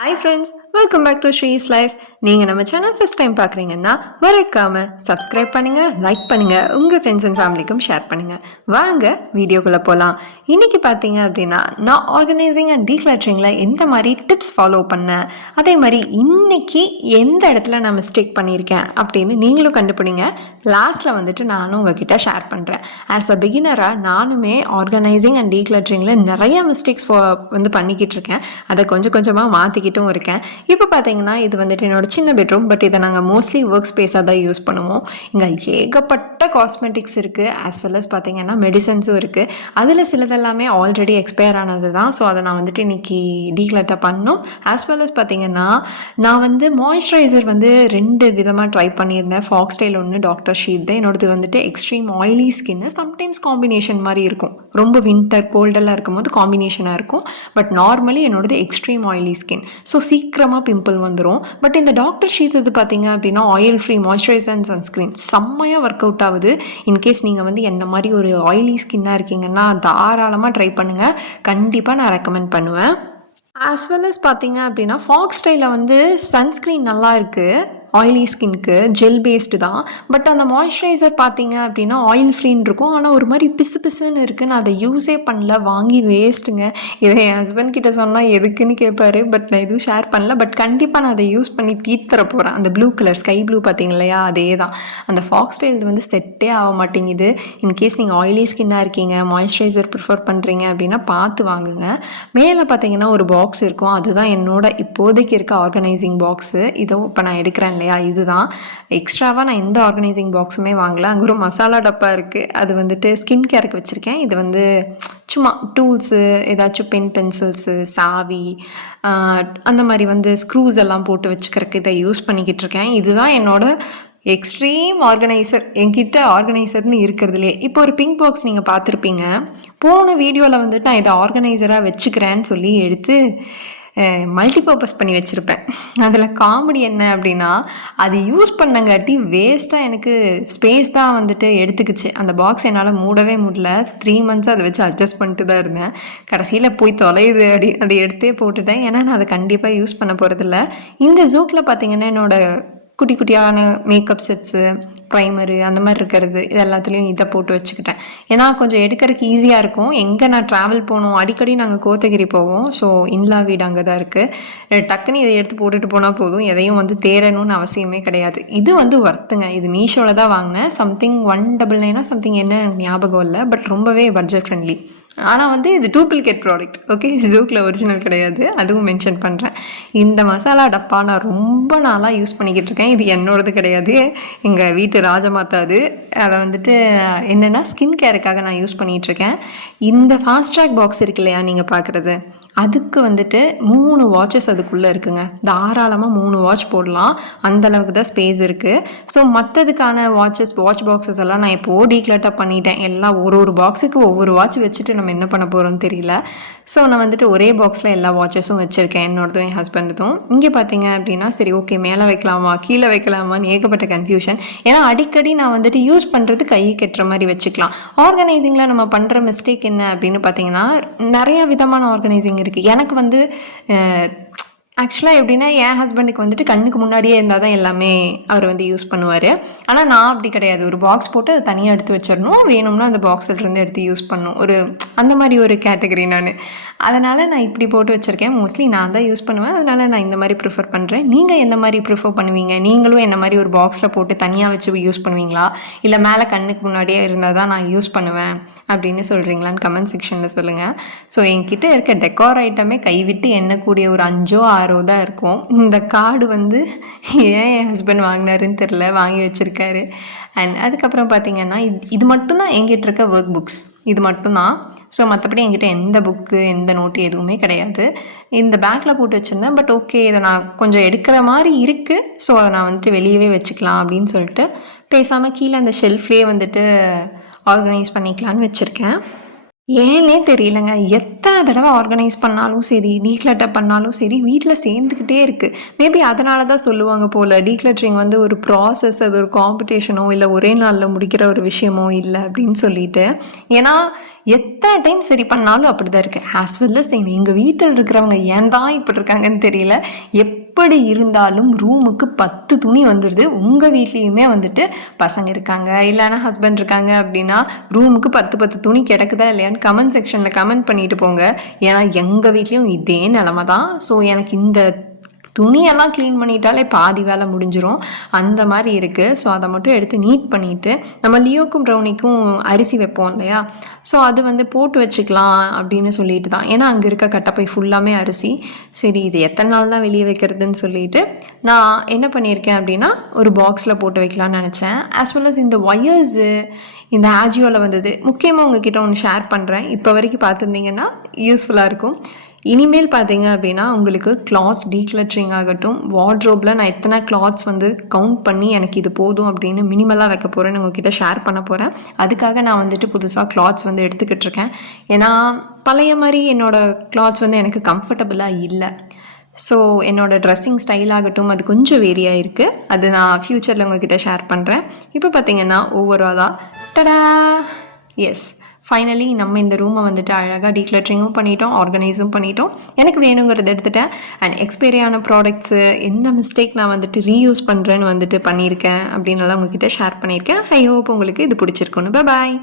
Hi friends, welcome back to Sri's life. நீங்கள் நம்ம channel first time பார்க்குறீங்கன்னா மறக்காமல் சப்ஸ்கிரைப் பண்ணுங்கள், லைக் பண்ணுங்கள், உங்கள் ஃப்ரெண்ட்ஸ் அண்ட் ஃபேமிலிக்கும் ஷேர் பண்ணுங்கள். வாங்க வீடியோக்குள்ளே போகலாம். இன்றைக்கி பார்த்தீங்க அப்படின்னா நான் ஆர்கனைசிங் அண்ட் டீக்ளட்டரிங்கில் எந்த மாதிரி டிப்ஸ் ஃபாலோ பண்ணேன், அதே மாதிரி இன்றைக்கி எந்த இடத்துல நான் மிஸ்டேக் பண்ணியிருக்கேன் அப்படின்னு நீங்களும் கண்டுபிடிங்க. லாஸ்ட்டில் வந்துட்டு நானும் உங்ககிட்ட ஷேர் பண்ணுறேன். ஆஸ் அ பிகினராக நானுமே ஆர்கனைசிங் அண்ட் டீக்ளட்டரிங்கில் நிறைய மிஸ்டேக்ஸ் வந்து பண்ணிக்கிட்டு இருக்கேன். அதை கொஞ்சம் கொஞ்சமாக மாற்றிக்கிட்டும் இருக்கேன். இப்போ பார்த்தீங்கன்னா இது வந்துட்டு என்னோட சின்ன பெட்ரூம். பட் இதை நாங்கள் மோஸ்ட்லி ஒர்க் ஸ்பேஸாக தான் யூஸ் பண்ணுவோம். இங்கே ஏகப்பட்ட காஸ்மெட்டிக்ஸ் இருக்குது, ஆஸ் வெல் அஸ் பார்த்தீங்கன்னா மெடிசன்ஸும் இருக்குது. அதில் சிலதெல்லாமே ஆல்ரெடி எக்ஸ்பயர் ஆனது தான். ஸோ அதை நான் வந்துட்டு இன்றைக்கி டீக்ளட்டர் பண்ணோம். ஆஸ் வெல் அஸ் பார்த்தீங்கன்னா நான் வந்து மாய்ஸ்சரைசர் வந்து 2 விதமாக ட்ரை பண்ணியிருந்தேன். ஃபாக்ஸ்டைல் ஒன்று, டாக்டர் ஷீட் தான். என்னோடது வந்துட்டு extreme oily skin. Sometimes combination மாதிரி இருக்கும், ரொம்ப வின்டர் கோல்டெல்லாம் இருக்கும்போது காம்பினேஷனாக இருக்கும். பட் நார்மலி என்னோடது எக்ஸ்ட்ரீம் ஆயிலி ஸ்கின். ஸோ சீக்கிரமாக பிம்பிள் வந்துடும். பட் இந்த டாக்டர் ஷீட் இது பார்த்தீங்க அப்படின்னா oil free moisturiser and sunscreen செம்மையாக ஒர்க் அவுட் ஆகுது. இன்கேஸ் நீங்கள் வந்து என்ன மாதிரி ஒரு ஆயிலி ஸ்கின்னாக இருக்கீங்கன்னா தாராளமாக ட்ரை பண்ணுங்கள். கண்டிப்பாக நான் ரெக்கமெண்ட் பண்ணுவேன். ஆஸ் வெல் அஸ் பார்த்தீங்க அப்படின்னா ஃபாக்ஸ்டைலில் வந்து சன்ஸ்க்ரீன் நல்லா இருக்குது ஆயிலி ஸ்கின்க்கு, ஜெல் பேஸ்டு தான். பட் அந்த மாய்ஸ்சரைசர் பார்த்தீங்க அப்படின்னா ஆயில் ஃப்ரீன்னு இருக்கும், ஆனால் ஒரு மாதிரி பிசு பிசுன்னு இருக்குது. நான் அதை யூஸே பண்ணல, வாங்கி வேஸ்ட்டுங்க. இதை என் ஹஸ்பண்ட் கிட்ட சொன்னால் எதுக்குன்னு கேட்பாரு. பட் நான் எதுவும் ஷேர் பண்ணல. பட் கண்டிப்பாக நான் அதை யூஸ் பண்ணி தீர்த்தர போகிறேன். அந்த ப்ளூ கலர் ஸ்கை ப்ளூ பார்த்தீங்க இல்லையா, அதே தான். அந்த ஃபாக்ஸ்டைல் வந்து செட்டே ஆக மாட்டேங்குது. இன்கேஸ் நீங்கள் ஆயிலி ஸ்கின்னாக இருக்கீங்க, மாய்ஸ்சரைசர் ப்ரிஃபர் பண்ணுறீங்க அப்படின்னா பார்த்து வாங்குங்க. மேலே பார்த்தீங்கன்னா ஒரு பாக்ஸ் இருக்கும், அதுதான் என்னோட இப்போதைக்கு இருக்க ஆர்கனைசிங் பாக்ஸு. இதோ இப்போ நான் எடுக்கிறேன் இல்லையா, இதுதான். எக்ஸ்ட்ராவாக நான் எந்த ஆர்கனைசிங் பாக்ஸுமே வாங்கலை. அங்கே ஒரு மசாலா டப்பா இருக்குது, அது வந்துட்டு ஸ்கின் கேருக்கு வச்சுருக்கேன். இது வந்து சும்மா டூல்ஸு, ஏதாச்சும் பென்சில்ஸு, சாவி, அந்த மாதிரி வந்து ஸ்க்ரூஸ் எல்லாம் போட்டு வச்சுக்கிறதுக்கு இதை யூஸ் பண்ணிக்கிட்டு இருக்கேன். இதுதான் என்னோட எக்ஸ்ட்ரீம் ஆர்கனைசர். என்கிட்ட ஆர்கனைசர்னு இருக்கிறதுலே இப்போ ஒரு பிங்க் பாக்ஸ் நீங்கள் பார்த்துருப்பீங்க. போன வீடியோவில் வந்துட்டு நான் இதை ஆர்கனைசராக வச்சுக்கிறேன்னு சொல்லி எடுத்து மல்டிபர்பஸ் பண்ணி வச்சுருப்பேன். அதில் காமெடி என்ன அப்படின்னா, அது யூஸ் பண்ணங்காட்டி வேஸ்ட்டாக எனக்கு ஸ்பேஸ் தான் வந்துட்டு எடுத்துக்கிச்சு. அந்த பாக்ஸ் என்னால் மூடவே முடியல. 3 months அதை வச்சு அட்ஜஸ்ட் பண்ணிட்டு தான் இருந்தேன். கடைசியில் போய் தொலையுது அப்படி அதை எடுத்தே போட்டுட்டேன். ஏன்னா நான் அதை கண்டிப்பாக யூஸ் பண்ண போகிறதில்ல. இந்த ஜூக்கில் பார்த்தீங்கன்னா என்னோடய குட்டி குட்டியான மேக்கப் செட்ஸு, ப்ரைமரு, அந்த மாதிரி இருக்கிறது இது எல்லாத்துலேயும் இதை போட்டு வச்சுக்கிட்டேன். ஏன்னா கொஞ்சம் எடுக்கிறதுக்கு ஈஸியாக இருக்கும். எங்கே நான் ட்ராவல் போகணும், அடிக்கடி நாங்கள் கோத்தகிரி போவோம். ஸோ இன்லா வீடு அங்கே தான் இருக்குது. டக்குன்னு இதை எடுத்து போட்டுட்டு போனால் போதும், எதையும் வந்து தேரணும்னு அவசியமே கிடையாது. இது வந்து ஒர்த்துங்க. இது மீஷோவில் தான் வாங்கினேன். சம்திங் 199 சம்திங், என்ன ஞாபகம் இல்லை. பட் ரொம்பவே பட்ஜெட் ஃப்ரெண்ட்லி. ஆனால் வந்து இது டூப்ளிகேட் ப்ராடக்ட். ஓகே, ஜூக்கில் ஒரிஜினல் கிடையாது, அதுவும் மென்ஷன் பண்ணுறேன். இந்த மசாலா டப்பா நான் ரொம்ப நாளாக யூஸ் பண்ணிக்கிட்டு இருக்கேன். இது என்னோடது கிடையாது, எங்கள் வீட்டு ராஜமாதா. அதை வந்துட்டு என்னென்னா ஸ்கின் கேருக்காக நான் யூஸ் பண்ணிகிட்ருக்கேன். இந்த ஃபாஸ்ட் ட்ராக் பாக்ஸ் இருக்கு இல்லையா நீங்கள் பார்க்குறது, அதுக்கு வந்துட்டு 3 வாட்சஸ் அதுக்குள்ளே இருக்குங்க. தாராளமாக 3 வாட்ச் போடலாம், அந்தளவுக்கு தான் ஸ்பேஸ் இருக்குது. ஸோ மற்றதுக்கான வாட்ச் பாக்ஸஸ் எல்லாம் நான் இப்போது டீக்ளட்டர் பண்ணிட்டேன். எல்லாம் ஒரு பாக்ஸுக்கு ஒவ்வொரு வாட்ச் வச்சுட்டு நம்ம என்ன பண்ண போகிறோம்னு தெரியல. ஸோ நான் வந்துட்டு ஒரே பாக்ஸில் எல்லா வாட்சஸும் வச்சுருக்கேன், என்னோடதும் என் ஹஸ்பண்டதும். இங்கே பார்த்தீங்க அப்படின்னா சரி ஓகே, மேலே வைக்கலாமா கீழே வைக்கலாமான்னு ஏகப்பட்ட கன்ஃபியூஷன். ஏன்னா அடிக்கடி நான் வந்துட்டு யூஸ் பண்ணுறது கை கெட்டுற மாதிரி வச்சுக்கலாம். ஆர்கனைசிங்கில் நம்ம பண்ணுற மிஸ்டேக் என்ன அப்படின்னு பார்த்தீங்கன்னா, நிறைய விதமான ஆர்கனைசிங் இருக்குது. எனக்கு வந்து ஆக்சுவலாக எப்படின்னா, என் ஹஸ்பண்டுக்கு வந்துட்டு கண்ணுக்கு முன்னாடியே இருந்தால் தான் எல்லாமே அவர் வந்து யூஸ் பண்ணுவார். ஆனால் நான் அப்படி கிடையாது. ஒரு பாக்ஸ் போட்டு அதை தனியாக எடுத்து வச்சிடணும், வேணும்னா அந்த பாக்ஸிலிருந்து எடுத்து யூஸ் பண்ணணும், ஒரு அந்த மாதிரி ஒரு கேட்டகரி நான். அதனால் நான் இப்படி போட்டு வச்சுருக்கேன். மோஸ்ட்லி நான் தான் யூஸ் பண்ணுவேன், அதனால் நான் இந்த மாதிரி ப்ரிஃபர் பண்ணுறேன். நீங்கள் எந்த மாதிரி ப்ரிஃபர் பண்ணுவீங்க? நீங்களும் என்ன மாதிரி ஒரு பாக்ஸில் போட்டு தனியாக வச்சு யூஸ் பண்ணுவீங்களா, இல்லை மேலே கண்ணுக்கு முன்னாடியே இருந்தால் தான் நான் யூஸ் பண்ணுவேன் அப்படின்னு சொல்கிறீங்களான்னு கமெண்ட் செக்ஷனில் சொல்லுங்கள். ஸோ என்கிட்ட இருக்க டெக்கார் ஐட்டமே கைவிட்டு எண்ணக்கூடிய ஒரு 5-6 தான் இருக்கும். இந்த கார்டு வந்து ஏன் என் ஹஸ்பண்ட் வாங்கினாருன்னு தெரில, வாங்கி வச்சுருக்காரு. அண்ட் அதுக்கப்புறம் பார்த்திங்கன்னா இது மட்டும்தான் என்கிட்ட இருக்க ஒர்க் புக்ஸ், இது மட்டும்தான். ஸோ மற்றபடி என்கிட்ட எந்த புக்கு, எந்த நோட்டு எதுவுமே கிடையாது. இந்த பேக்கில் போட்டு வச்சுருந்தேன். பட் ஓகே, இதை நான் கொஞ்சம் எடுக்கிற மாதிரி இருக்குது, ஸோ அதை நான் வந்துட்டு வெளியவே வச்சுக்கலாம் அப்படின்னு சொல்லிட்டு பேசாமல் கீழே அந்த ஷெல்ஃப்லேயே வந்துட்டு ஆர்கனைஸ் பண்ணிக்கலான்னு வச்சுருக்கேன். ஏன்னே தெரியலங்க, எத்தனை தடவை ஆர்கனைஸ் பண்ணாலும் சரி, டீக்ளட்டர் பண்ணாலும் சரி, வீட்டில் சேர்ந்துக்கிட்டே இருக்குது. மேபி அதனால தான் சொல்லுவாங்க போல், டீக்ளட்டரிங் வந்து ஒரு ப்ராசஸ், அது ஒரு காம்படிஷனோ இல்லை ஒரே நாளில் முடிக்கிற ஒரு விஷயமோ இல்லை அப்படின்னு சொல்லிட்டு. ஏன்னா எத்தனை டைம் சரி பண்ணாலும் அப்படி தான் இருக்குது. ஆஸ் வெல் அஸ் எங்கள் வீட்டில் இருக்கிறவங்க ஏன் தான் இப்படி இருக்காங்கன்னு தெரியல. எப்படி இருந்தாலும் ரூமுக்கு 10 துணி வந்துடுது. உங்கள் வீட்லேயுமே வந்துட்டு பசங்க இருக்காங்க, இல்லைன்னா ஹஸ்பண்ட் இருக்காங்க அப்படின்னா ரூமுக்கு 10 துணி கிடக்குதா இல்லையான்னு கமெண்ட் செக்ஷனில் கமெண்ட் பண்ணிட்டு போங்க. ஏன்னா எங்கள் வீட்லேயும் இதே நிலமை தான். ஸோ எனக்கு இந்த துணியெல்லாம் க்ளீன் பண்ணிட்டாலே பாதி வேலை முடிஞ்சிடும், அந்த மாதிரி இருக்குது. ஸோ அதை மட்டும் எடுத்து நீட் பண்ணிவிட்டு, நம்ம லியோக்கும் ப்ரௌனிக்கும் அரிசி வைப்போம் இல்லையா, ஸோ அது வந்து போட்டு வச்சுக்கலாம் அப்படின்னு சொல்லிட்டு தான். ஏன்னா அங்கே இருக்க கட்டப்பை ஃபுல்லாமே அரிசி. சரி இது எத்தனை நாள் தான் வெளியே வைக்கிறதுன்னு சொல்லிட்டு நான் என்ன பண்ணியிருக்கேன் அப்படின்னா ஒரு பாக்ஸில் போட்டு வைக்கலான்னு நினச்சேன். ஆஸ் வெல் அஸ் இந்த ஒயர்ஸு இந்த ஆஜியோவில் வந்தது. முக்கியமாக உங்ககிட்ட ஒன்று ஷேர் பண்ணுறேன். இப்போ வரைக்கும் பார்த்துருந்தீங்கன்னா யூஸ்ஃபுல்லாக இருக்கும். இனிமேல் பார்த்தீங்க அப்படின்னா உங்களுக்கு கிளாத்ஸ் டீக்ளட்டரிங் ஆகட்டும், வார்ட்ரோப்பில் நான் எத்தனை கிளாத்ஸ் வந்து கவுண்ட் பண்ணி எனக்கு இது போதும் அப்படின்னு மினிமலாக வைக்க போகிறேன்னு உங்ககிட்ட ஷேர் பண்ண போகிறேன். அதுக்காக நான் வந்துட்டு புதுசாக கிளாத்ஸ் வந்து எடுத்துக்கிட்டு இருக்கேன். ஏன்னா பழைய மாதிரி என்னோடய கிளாத்ஸ் வந்து எனக்கு கம்ஃபர்டபுளாக இல்லை. ஸோ என்னோடய ட்ரெஸ்ஸிங் ஸ்டைல் ஆகட்டும் அது கொஞ்சம் வேரியாக இருக்குது. அது நான் ஃப்யூச்சரில் உங்ககிட்ட ஷேர் பண்ணுறேன். இப்போ பார்த்தீங்கன்னா ஓவராலாக டடா, எஸ் ஃபைனலி நம்ம இந்த ரூமை வந்துட்டு அழகாக டீக்ளட்டரிங்கும் பண்ணிட்டோம், ஆர்கனைஸும் பண்ணிட்டோம். எனக்கு வேணுங்கிறத எடுத்துட்டேன். அண்ட் எக்ஸ்பைரியான ப்ராடக்ட்ஸு என்ன மிஸ்டேக் நான் வந்துட்டு ரீயூஸ் பண்ணுறேன்னு வந்துட்டு பண்ணியிருக்கேன் அப்படின்னுலாம் உங்ககிட்ட ஷேர் பண்ணியிருக்கேன். ஐ ஹோப் உங்களுக்கு இது பிடிச்சிருக்குன்னு. பாய்.